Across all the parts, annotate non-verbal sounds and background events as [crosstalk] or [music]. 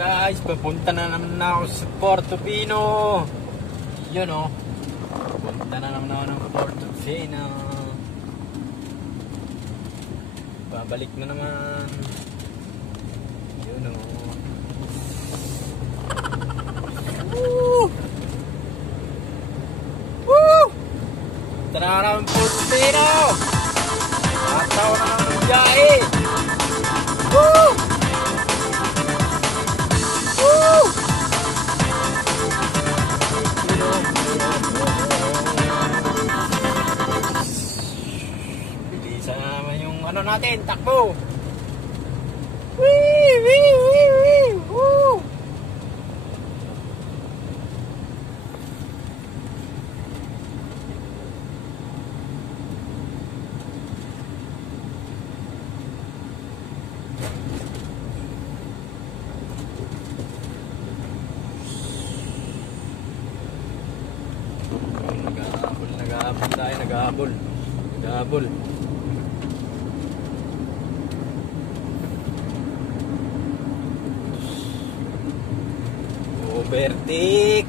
guys, papunta na naman ako sa Portofino. Yun oh. Papunta na naman ako ng Portofino. Babalik na naman. Yun oh. Woo! Woo! Punta na naman ng Portofino. Natin, takbo! Wee! Wee! Wee! Wee! Woo! Nag-aabol, tayo, nag-aabol. Nag-aabol. Overtake!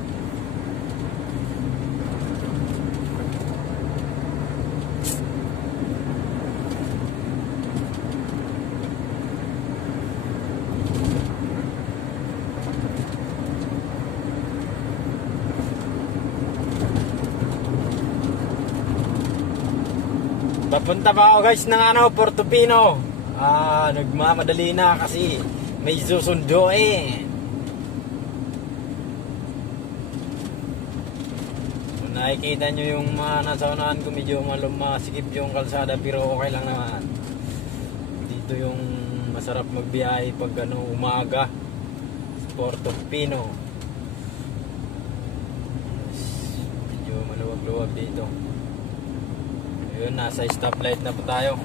Papunta pa ako guys ng ano, Portofino. Ah, nagmamadali na kasi may susundo eh. Kung nakikita nyo yung mga nasa unahan ko medyo malum masikip yung kalsada pero okay lang naman. Dito yung masarap magbiyahe pag ano, umaga. Sa Portofino. Medyo maluwag-luwag dito. Ayun, nasa stoplight na po tayo.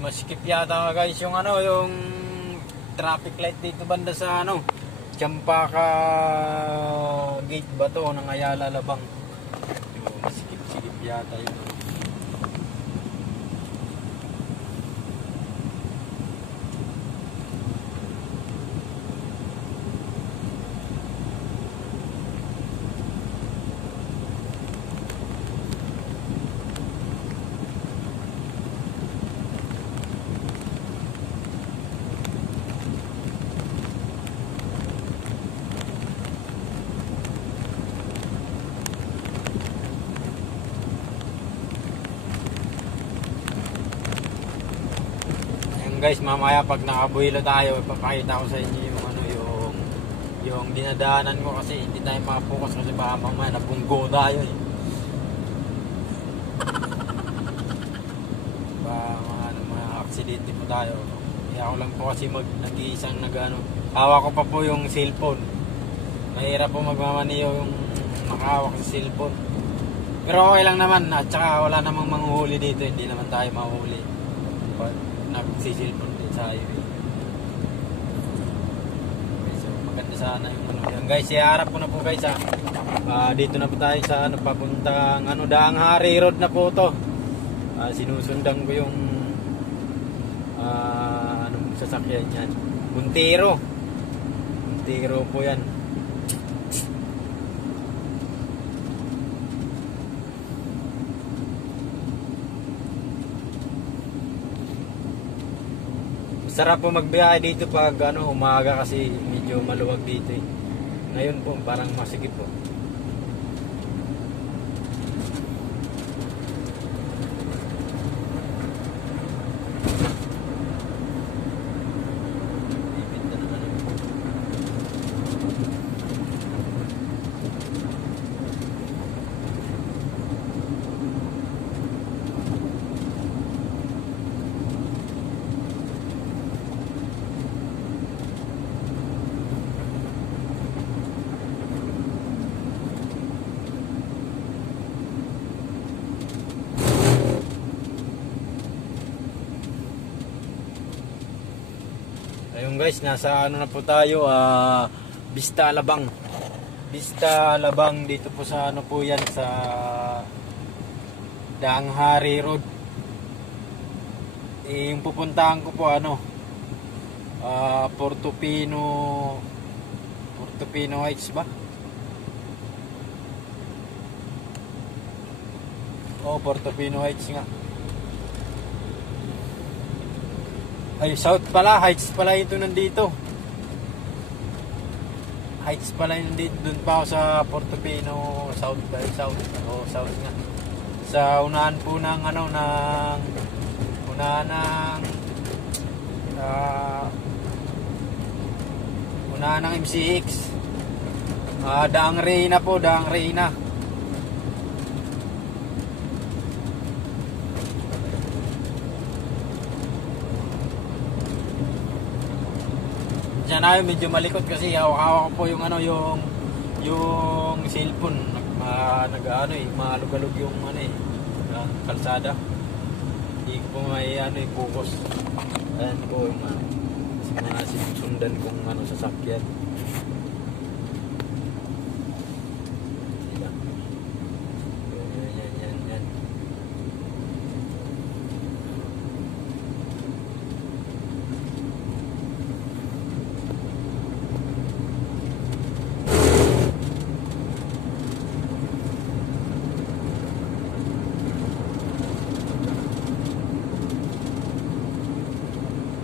Medyo masikip yata guys yung ano, yung traffic light dito banda sa ano, Champaka gate ba to ng Ayala Labang. Medyo masikip-sikip yata yun. Guys, mamaya pag nakabuhilo tayo, ipapakita ko sa inyo yung ano yung yung dinadaanan ko kasi hindi tayo makapokus kasi baka mamaya nabunggo tayo eh. Baka mga, mga aksidente po tayo. Kaya ako lang po kasi mag nag-iisang nag ano, hawak ko pa po yung cellphone. Mahirap po magmamaniyo yung nakahawak sa cellphone. Pero okay lang naman at saka wala namang manguhuli dito, hindi naman tayo mahuhuli. Pag nagsisilpon din sa highway. Okay, so maganda sana yung yan. Guys, iharap ko na po guys ha. Ah, dito na po tayo sa ano, papuntang ano, Daang Hari Road na po to. Ah, sinusundan ko yung ah, anong sasakyan yan. Montero. Montero po yan. Sarap po magbiyahe dito pag ano, umaga kasi medyo maluwag dito eh. Ngayon po parang masikip po. Ayun guys, nasa ano na po tayo, ah, Vista Alabang. Vista Alabang dito po sa ano po yan sa Danghari Road. Eh, yung pupuntahan ko po ano, ah, Portofino Portofino Heights ba? Oh, Portofino Heights nga. Ay, South pala, Heights pala ito nandito. Heights pala yung nandito. Doon pa ako sa Portofino, South by South. O, South nga. Sa unahan po ng ano, ng unahan ng ah unahan ng MCX. Ah, Daang Reyna po, Daang Reyna. Diyan na medyo malikot kasi hawak-hawak po yung ano yung yung cellphone nag ma, nag ano eh malugalog yung ano eh ah, kalsada. Hindi ko po may ano eh focus. Ayan po yung ano sa mga sinusundan kong ano sasakyan. Diba? Yan, yan, yan, yan.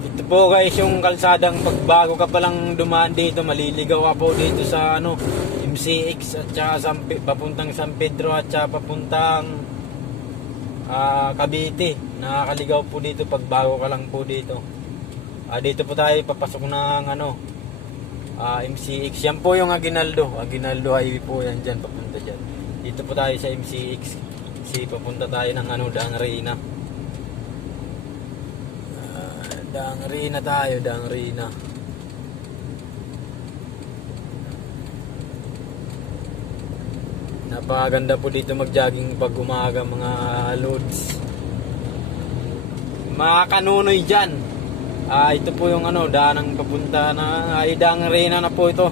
Ito po guys yung kalsadang pagbago ka palang dumaan dito, maliligaw ka po dito sa ano, MCX at saka San, papuntang San Pedro at saka papuntang ah, Cavite. Nakakaligaw po dito pagbago ka lang po dito. Ah, dito po tayo papasok ng ano, ah, MCX. Yan po yung Aguinaldo. Aguinaldo Highway po yan dyan, papunta dyan. Dito po tayo sa MCX. Kasi papunta tayo ng ano, Daang Reyna. Daang Reyna tayo, Daang Reyna. Napakaganda po dito mag-jogging pag umaga mga loads. Mga kanunoy dyan. Ah, ito po yung ano, daanang papunta na, ay Daang Reyna na po ito.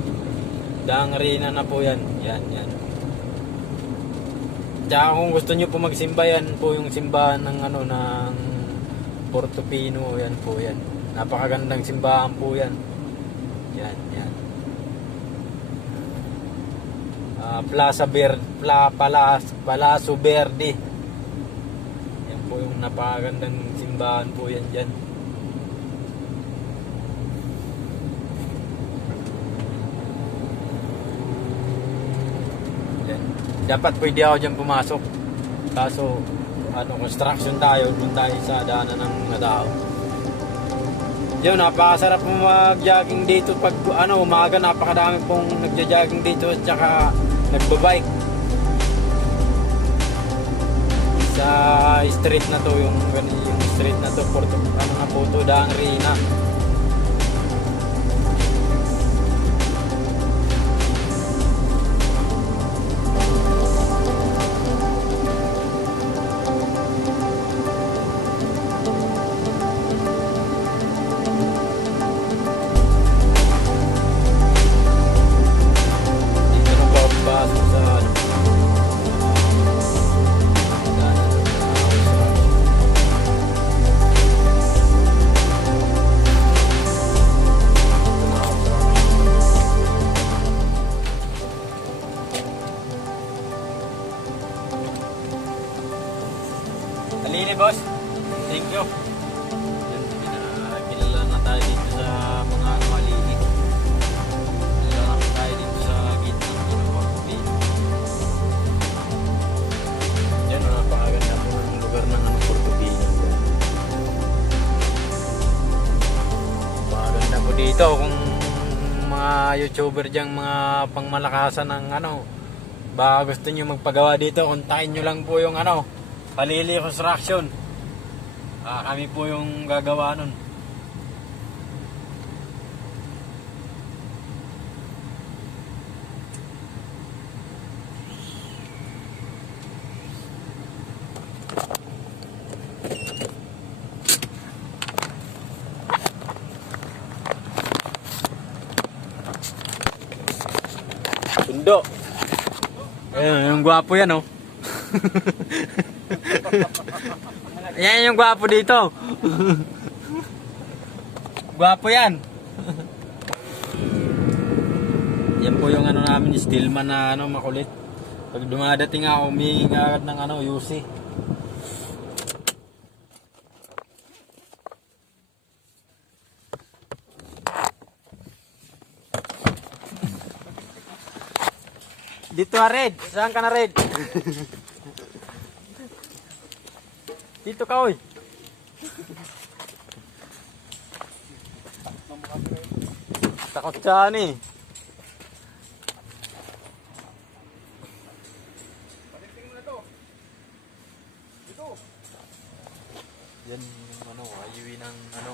Daang Reyna na po yan. Yan, yan. Tsaka kung gusto nyo po magsimba yan po yung simbahan ng ano ng Portofino yan po yan. Napakagandang simbahan po yan. Yan, yan. Ah, Plaza Verde, Pla, Palas, Palazo Verde. Yan po yung napakagandang simbahan po yan dyan. Yan. Dapat pwede ako dyan pumasok. Kaso, ano, construction tayo, doon tayo sa daanan ng mga tao. Yun, napakasarap po mag-jogging dito pag ano, umaga napakadami pong nagja-jogging dito at saka nagbabike. Sa street na to, yung, yung street na to, Porto, ano na po to, Daang Rina. Halili boss. Thank you. Pinakilala na tayo dito sa mga halili. Kilala na tayo dito sa gitna ng Ginawang Pin. Yan, napakaganda po ng lugar ng ano, Portofino. Napakaganda dito kung mga YouTuber diyang mga pangmalakasan ng ano, baka gusto nyo magpagawa dito, kontakin nyo lang po yung ano, Palili Construction. Ah, kami po yung gagawa nun. Sundo. Ayun, yung gwapo yan, oh. [laughs] [laughs] yan yung gwapo dito. [laughs] gwapo yan. yan po yung ano namin, stillman na ano, makulit. Pag dumadating ako, umihingi agad ng ano, UC. [laughs] Dito na Red. Saan ka na Red? Dito ka oy. Takot siya ni. Yan yung ano, ayuwi ng ano.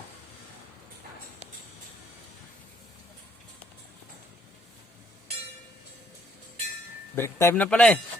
Break time na pala eh.